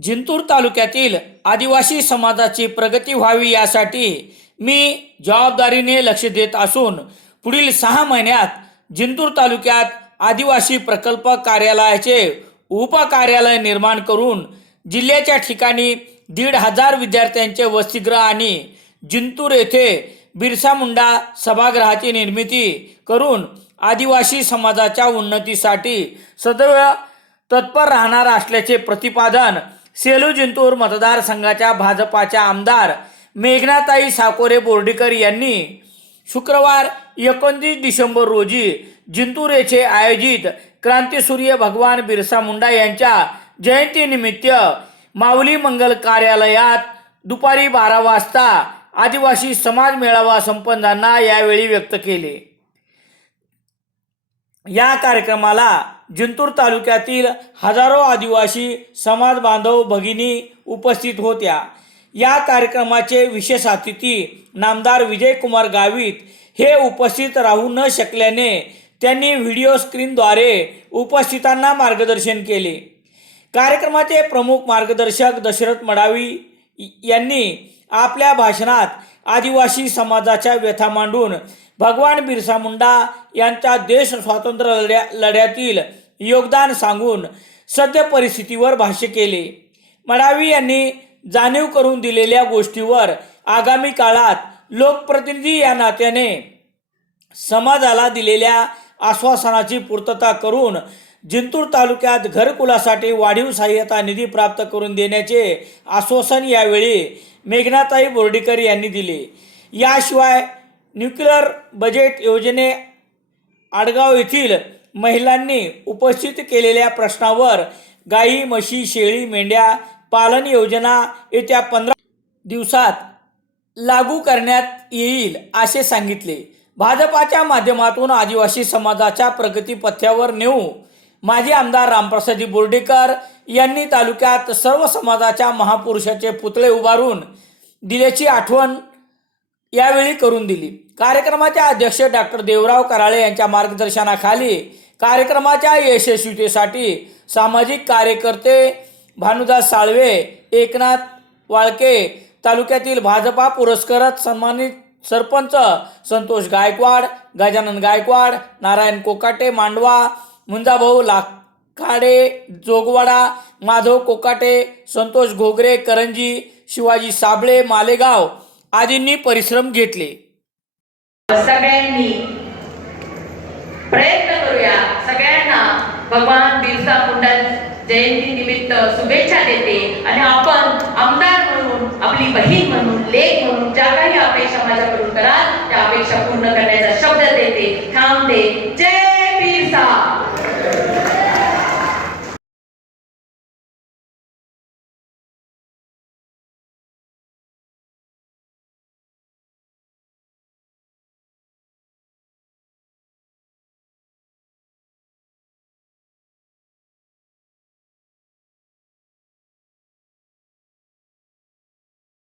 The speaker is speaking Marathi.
जिंतूर तालुक्यातील आदिवासी समाजाची प्रगती व्हावी यासाठी मी जबाबदारीने लक्ष देत असून पुढील सहा महिन्यात जिंतूर तालुक्यात आदिवासी प्रकल्प कार्यालयाचे उपकार्यालय निर्माण करून जिल्ह्याच्या ठिकाणी दीड हजार विद्यार्थ्यांचे वसतिगृह आणि जिंतूर येथे बिरसा मुंडा सभागृहाची निर्मिती करून आदिवासी समाजाच्या उन्नतीसाठी सदैव तत्पर राहणार असल्याचे प्रतिपादन सेलू जिंतूर मतदारसंघाच्या भाजपाच्या आमदार मेघनाताई साकोरे बोर्डीकर यांनी शुक्रवार एकोणतीस डिसेंबर रोजी जिंतूर येथे आयोजित क्रांतीसूर्य भगवान बिरसा मुंडा यांच्या जयंतीनिमित्त माऊली मंगल कार्यालयात दुपारी बारा वाजता आदिवासी समाज मेळावा संपन्नांना यावेळी व्यक्त केले. या कार्यक्रमाला जिंतूर तालुक्यातील हजारो आदिवासी समाज बांधव भगिनी उपस्थित होत्या. या कार्यक्रमाचे विशेष अतिथी नामदार विजयकुमार गावित हे उपस्थित राहू न शकल्याने त्यांनी व्हिडिओ स्क्रीनद्वारे उपस्थितांना मार्गदर्शन केले. कार्यक्रमाचे प्रमुख मार्गदर्शक दशरथ मडावी यांनी आपल्या भाषणात आदिवासी समाजाच्या व्यथा मांडून भगवान बिरसा मुंडा यांच्या देश स्वातंत्र्य लढ्या लढ्यातील योगदान सांगून सद्य परिस्थितीवर भाष्य केले. मडावी यांनी जाणीव करून दिलेल्या गोष्टीवर आगामी काळात लोकप्रतिनिधी या नात्याने समाजाला दिलेल्या आश्वासनाची पूर्तता करून जिंतूर तालुक्यात घरकुलासाठी वाढीव सहाय्यता निधी प्राप्त करून देण्याचे आश्वासन यावेळी मेघनाताई बोर्डीकर यांनी दिले. याशिवाय न्यूक्लिअर बजेट योजने आडगाव येथील महिलांनी उपस्थित केलेल्या प्रश्नावर गाई म्हशी शेळी मेंढ्या पालन योजना येत्या पंधरा दिवसात लागू करण्यात येईल असे सांगितले. भाजपाच्या माध्यमातून आदिवासी समाजाच्या प्रगती पथ्यावर नेऊ. माजी आमदार रामप्रसादी बोर्डेकर यांनी तालुक्यात सर्व समाजाच्या महापुरुषाचे पुतळे उभारून दिल्याची आठवण यावेळी करून दिली. कार्यक्रमाचे अध्यक्ष डॉक्टर देवराव कराळे यांच्या मार्गदर्शनाखाली कार्यक्रमाच्या यशस्वीतेसाठी सामाजिक कार्यकर्ते भानुदास साळवे एकनाथ वाळके तालुक्यातील भाजपा पुरस्कृत सन्मानित सरपंच संतोष गायकवाड गजानन गायकवाड नारायण कोकाटे मांडवा मुंजाभाऊ लाखाडे जोगवाडा माधव कोकाटे संतोष घोगरे करंजी शिवाजी साबळे मालेगाव आदींनी परिश्रम घेतले. सगळ्यांनी प्रयत्न करूया. सगळ्यांना भगवान बिरसा मुंडा जयंती निमित्त शुभेच्छा देते. आणि आपण आमदार म्हणून आपली बहीण म्हणून लेख